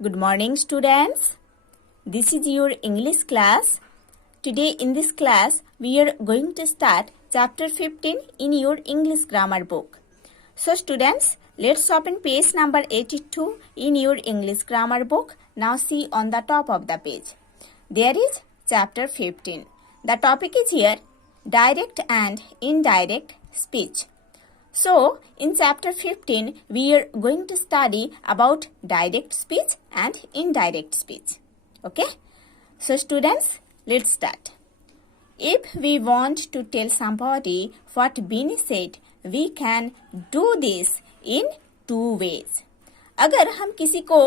Good morning, students. This is your English class. Today in this class, we are going to start chapter 15 in your English grammar book. So students, let's open page number 82 in your English grammar book. Now see on the top of the page. There is chapter 15. The topic is here, direct and indirect speech. So, in chapter 15, we are going to study about direct speech and indirect speech. Okay? So, students, let's start. If we want to tell somebody what Beanie said, we can do this in two ways. अगर हम किसी को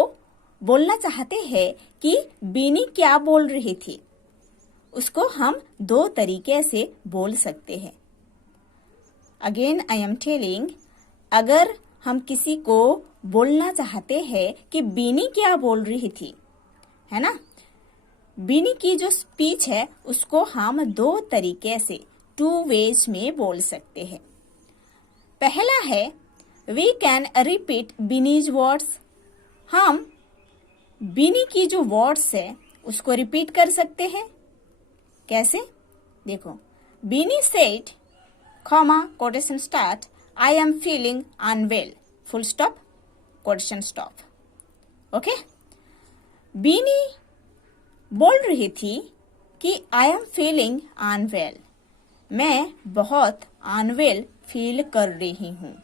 बोलना चाहते हैं कि बीनी क्या बोल रही थी, उसको हम दो तरीके से बोल सकते हैं. अगेन आई एम टेलिंग, अगर हम किसी को बोलना चाहते हैं कि बीनी क्या बोल रही थी, है ना, बीनी की जो स्पीच है उसको हम दो तरीके से टू वेज में बोल सकते हैं. पहला है वी कैन रिपीट बीनीज वर्ड्स. हम बीनी की जो वर्ड्स है उसको रिपीट कर सकते हैं. कैसे? देखो, बीनी said comma, quotation start, I am feeling unwell, full stop, quotation stop. Okay? बीनी बोल रही थी कि I am feeling unwell. मैं बहुत unwell फील कर रही हूँ.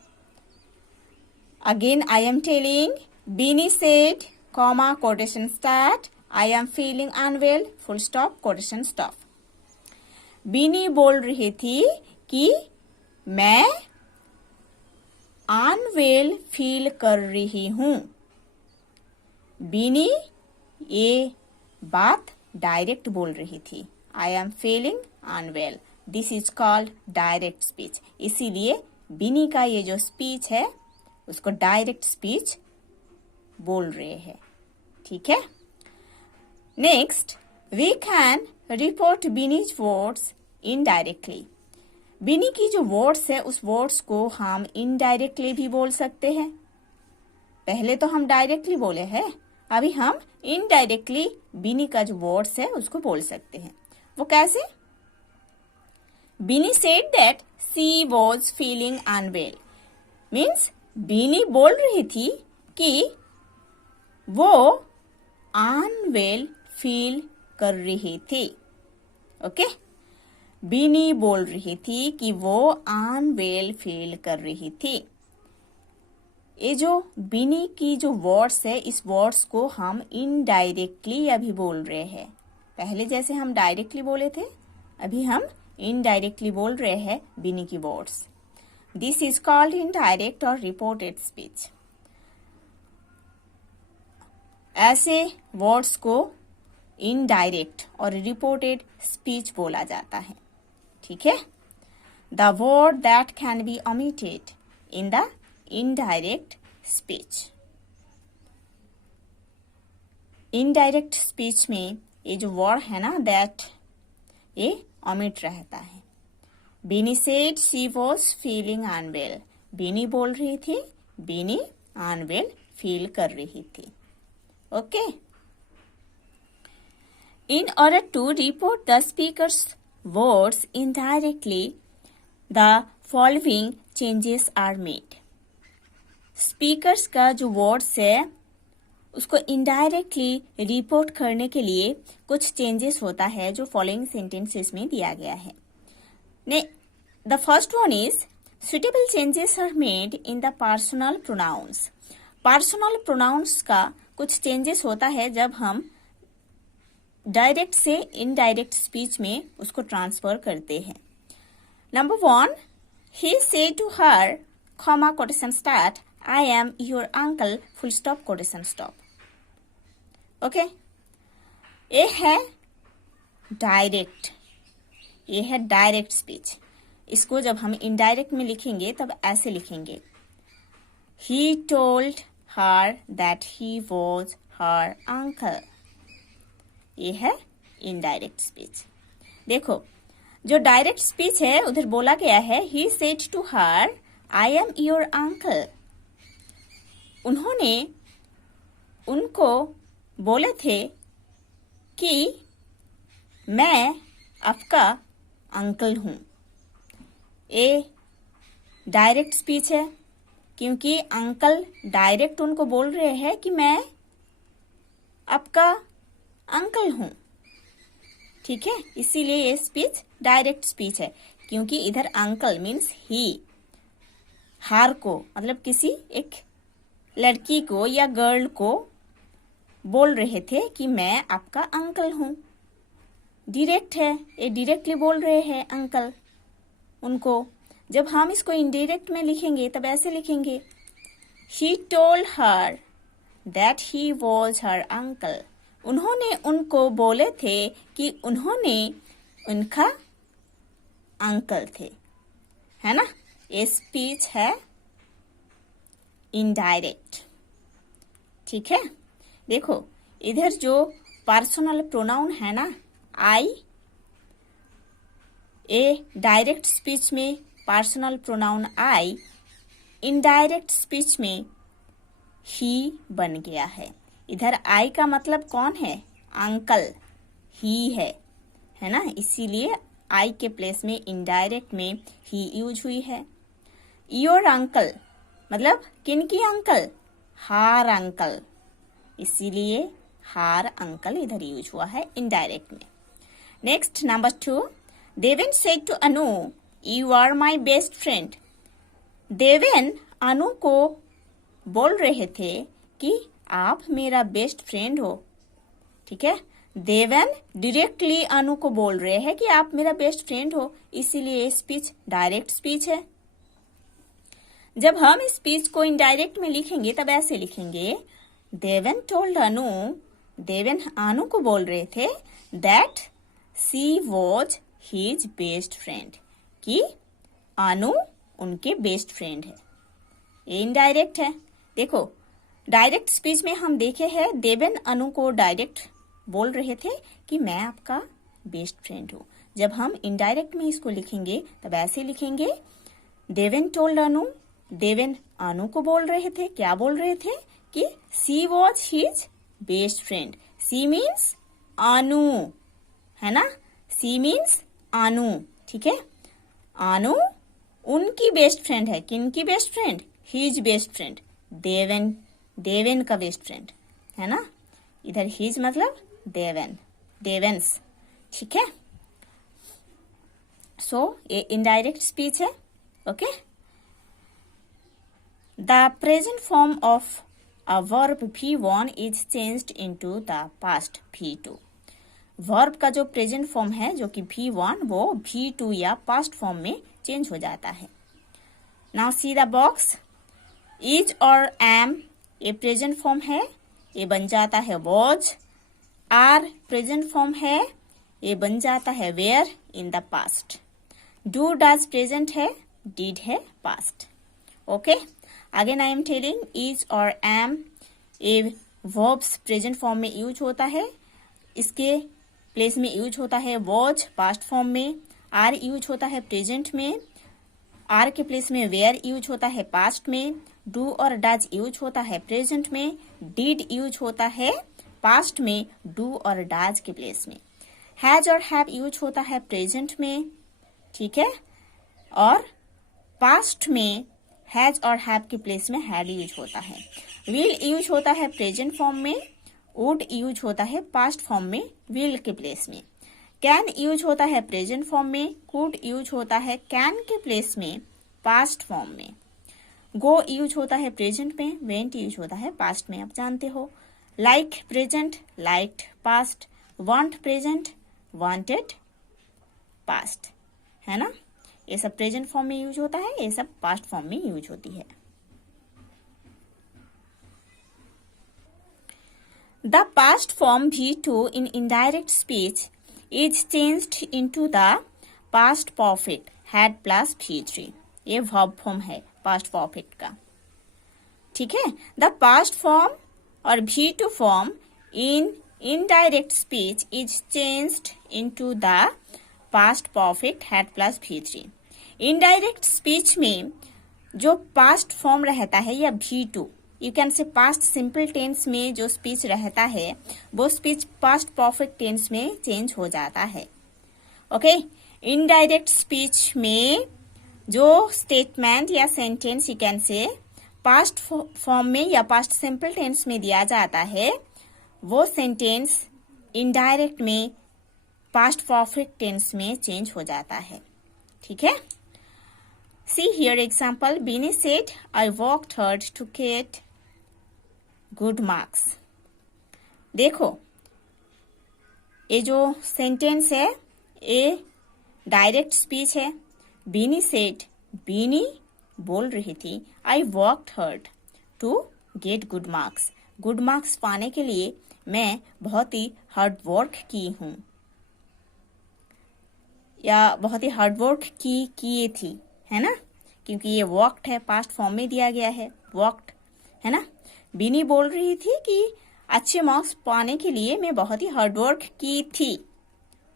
Again, I am telling, Bini said, comma, quotation start, I am feeling unwell, full stop, quotation stop. बीनी बोल रही थी कि मैं अनवेल फील कर रही हूँ. बीनी ये बात डायरेक्ट बोल रही थी. I am feeling unwell. This is called direct speech. इसीलिए बीनी का ये जो स्पीच है उसको डायरेक्ट स्पीच बोल रहे हैं. ठीक है. Next, we can report Beeni's words indirectly. Beeni की जो वर्ड्स है उस वर्ड्स को हम इनडायरेक्टली भी बोल सकते हैं. पहले तो हम डायरेक्टली बोले हैं, अभी हम इनडायरेक्टली बीनी का जो वर्ड्स है उसको बोल सकते हैं. वो कैसे? Beeni said that she was feeling unwell. Means Beeni बोल रही थी कि वो अनवेल फील कर रही थी. ओके? बीनी बोल रही थी कि वो अनवेल फील कर रही थी. ये जो बीनी की जो वर्ड्स है इस वर्ड्स को हम इनडायरेक्टली अभी बोल रहे हैं. पहले जैसे हम डायरेक्टली बोले थे, अभी हम इनडायरेक्टली बोल रहे हैं बीनी की words. This is called indirect और रिपोर्टेड स्पीच. ऐसे वर्ड्स को इनडायरेक्ट और रिपोर्टेड स्पीच बोला जाता है. ठीक है. The word that can be omitted in the indirect speech. Indirect speech में ये जो वर्ड है ना दैट, ये omit रहता है. Beeni said she was feeling unwell. Beeni बोल रही थी बीनी अनवेल फील कर रही थी. Okay. In order to report the speaker's words indirectly, the following changes are made. Speakers का जो words है उसको indirectly report करने के लिए कुछ changes होता है जो following sentences में दिया गया है. The first one is suitable changes are made in the personal pronouns. Personal pronouns का कुछ changes होता है जब हम डायरेक्ट से इनडायरेक्ट स्पीच में उसको ट्रांसफर करते हैं. Number 1, he said to her, comma, quotation start, I am your uncle, full stop, quotation stop. Okay. ये है डायरेक्ट, ये है डायरेक्ट स्पीच. इसको जब हम इनडायरेक्ट में लिखेंगे तब ऐसे लिखेंगे, he told her that he was her uncle. ये है इनडायरेक्ट स्पीच. देखो, जो डायरेक्ट स्पीच है उधर बोला गया है he said to her, I am your uncle. उन्होंने उनको बोले थे कि मैं आपका अंकल हूँ। ये डायरेक्ट स्पीच है क्योंकि अंकल डायरेक्ट उनको बोल रहे हैं कि मैं आपका अंकल हूँ। ठीक है, इसीलिए ये स्पीच डायरेक्ट स्पीच है क्योंकि इधर अंकल मीन्स ही, हार को मतलब किसी एक लड़की को या गर्ल को बोल रहे थे कि मैं आपका अंकल हूँ। डायरेक्ट है, ये डायरेक्टली बोल रहे हैं अंकल उनको। जब हम इसको इनडायरेक्ट में लिखेंगे तब ऐसे लिखेंगे, He told her that he was her uncle. उन्होंने उनको बोले थे कि उन्होंने उनका अंकल थे, है ना। ये स्पीच है इनडायरेक्ट। ठीक है, देखो इधर जो पर्सनल प्रोनाउन है ना आई, ए डायरेक्ट स्पीच में पर्सनल प्रोनाउन आई, इनडायरेक्ट स्पीच में ही बन गया है। इधर आई का मतलब कौन है, अंकल, ही है ना, इसीलिए आई के प्लेस में इनडायरेक्ट में ही यूज हुई है। योर अंकल मतलब किनकी अंकल, हार अंकल, इसीलिए हार अंकल इधर यूज हुआ है इनडायरेक्ट में। Next number 2, Deven said to Anu you are my best friend. Deven Anu को बोल रहे थे कि आप मेरा बेस्ट फ्रेंड हो। ठीक है, देवेन डायरेक्टली अनु को बोल रहे हैं कि आप मेरा बेस्ट फ्रेंड हो, इसीलिए ये स्पीच डायरेक्ट स्पीच है। जब हम इस स्पीच को इनडायरेक्ट में लिखेंगे तब ऐसे लिखेंगे, देवेन टोल्ड अनु, देवेन अनु को बोल रहे थे that she was his best friend, कि अनु उनके बेस्ट फ्रेंड है। ये इनडायरेक्ट है। देखो डायरेक्ट स्पीच में हम देखे हैं देवेन अनु को डायरेक्ट बोल रहे थे कि मैं आपका बेस्ट फ्रेंड हूँ। जब हम इनडायरेक्ट में इसको लिखेंगे तब ऐसे लिखेंगे, देवेन टोल्ड अनु, देवेन अनु को बोल रहे थे, क्या बोल रहे थे कि she was his best friend. She means Anu, है ना, सी मीन्स अनु। ठीक है, अनु उनकी बेस्ट फ्रेंड है। किनकी best friend, his best friend, Deven, Deven का बेस्ट फ्रेंड, है ना। इधर हिज मतलब देवेन, देवेंस। ठीक है, सो ये इनडायरेक्ट स्पीच है। Okay, the present form of a verb V1 is changed into the past V2। Verb का जो प्रेजेंट फॉर्म है जो कि V1 वो V2 या पास्ट फॉर्म में चेंज हो जाता है। Now see the box, is और एम ये प्रेजेंट फॉर्म है, ये बन जाता है वॉज। आर प्रेजेंट फॉर्म है, ये बन जाता है were in the past. Do does present है, डिड है past. Okay, again I am telling, is और एम ये वर्ब्स प्रेजेंट फॉर्म में यूज होता है, इसके प्लेस में यूज होता है वॉज पास्ट फॉर्म में। आर यूज होता है प्रेजेंट में, आर के प्लेस में वेयर यूज होता है पास्ट में। डू और डज यूज होता है प्रेजेंट में, डिड यूज होता है पास्ट में डू और डज के प्लेस में। हैज और हैव यूज होता है प्रेजेंट में, ठीक है, और पास्ट में हैज और हैव के प्लेस में हैड यूज होता है। विल यूज होता है प्रेजेंट फॉर्म में, वुड यूज होता है पास्ट फॉर्म में विल के प्लेस में। कैन यूज होता है प्रेजेंट फॉर्म में, कुड यूज होता है कैन के प्लेस में पास्ट फॉर्म में। गो यूज होता है प्रेजेंट में, वेंट यूज होता है पास्ट में, आप जानते हो। Like present, liked past. Want present, wanted past, है ना। ये सब प्रेजेंट फॉर्म में यूज होता है, ये सब पास्ट फॉर्म में यूज होती है। The past form V2 in indirect speech is changed into the past perfect had plus V3। ये verb form है past perfect का, ठीक है। The past form और V2 form in indirect speech is changed into the past perfect had plus V3। indirect speech में जो past form रहता है या V2 you can say past simple tense में जो स्पीच रहता है वो स्पीच पास्ट परफेक्ट टेंस में चेंज हो जाता है। ओके, इनडायरेक्ट स्पीच में जो स्टेटमेंट या sentence you can say past form में या पास्ट सिंपल टेंस में दिया जाता है वो सेंटेंस इनडायरेक्ट में पास्ट परफेक्ट टेंस में चेंज हो जाता है। ठीक है, see here example, Bini said I worked hard to get good marks. देखो ये जो सेंटेंस है ये डायरेक्ट स्पीच है। बीनी सेड, बीनी बोल रही थी I worked hard to get good marks. Good marks पाने के लिए मैं बहुत ही हार्ड वर्क की हूँ या बहुत ही हार्ड वर्क किए थी, है ना, क्योंकि ये वर्कड है, पास्ट फॉर्म में दिया गया है, वर्कड है ना। बीनी बोल रही थी कि अच्छे मार्क्स पाने के लिए मैं बहुत ही हार्ड वर्क की थी।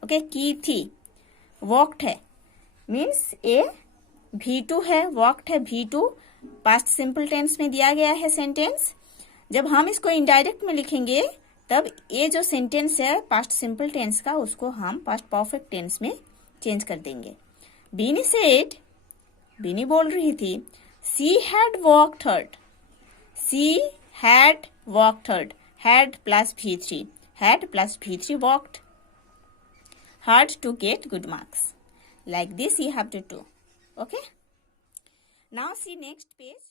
ओके, की थी, वर्कड है मीन्स ए V2 है, वर्कड है V2, पास्ट सिंपल टेंस में दिया गया है सेंटेंस। जब हम इसको इनडायरेक्ट में लिखेंगे तब ये जो सेंटेंस है पास्ट सिंपल टेंस का उसको हम पास्ट परफेक्ट टेंस में चेंज कर देंगे। बीनी सेड, बीनी बोल रही थी, she had worked hard, she had worked hard, had plus V3, had plus V3 worked hard to get good marks. Like this you have to do. Okay, now see next page.